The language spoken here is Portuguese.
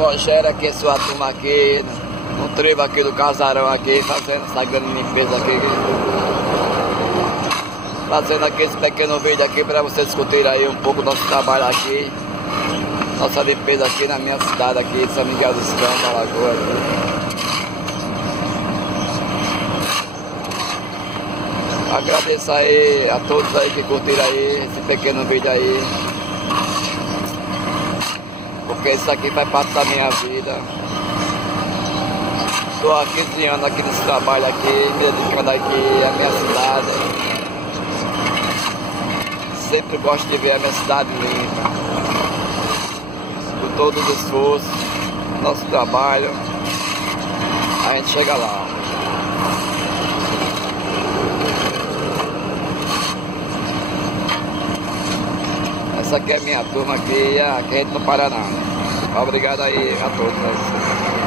Rogério, aqui é sua turma aqui, no trevo aqui do casarão aqui, fazendo essa grande limpeza aqui. Fazendo aqui esse pequeno vídeo aqui para vocês curtirem aí um pouco do nosso trabalho aqui. Nossa limpeza aqui na minha cidade aqui, de São Miguel dos Campos, Alagoas. Agradeço aí a todos aí que curtiram aí esse pequeno vídeo aí. Porque isso aqui faz parte da minha vida. Estou há 15 anos aqui nesse trabalho aqui, me dedicando aqui à minha cidade. Sempre gosto de ver a minha cidade limpa. Com todo o esforço, nosso trabalho, a gente chega lá. Essa aqui é a minha turma aqui, a gente não para não. Obrigado aí a todos.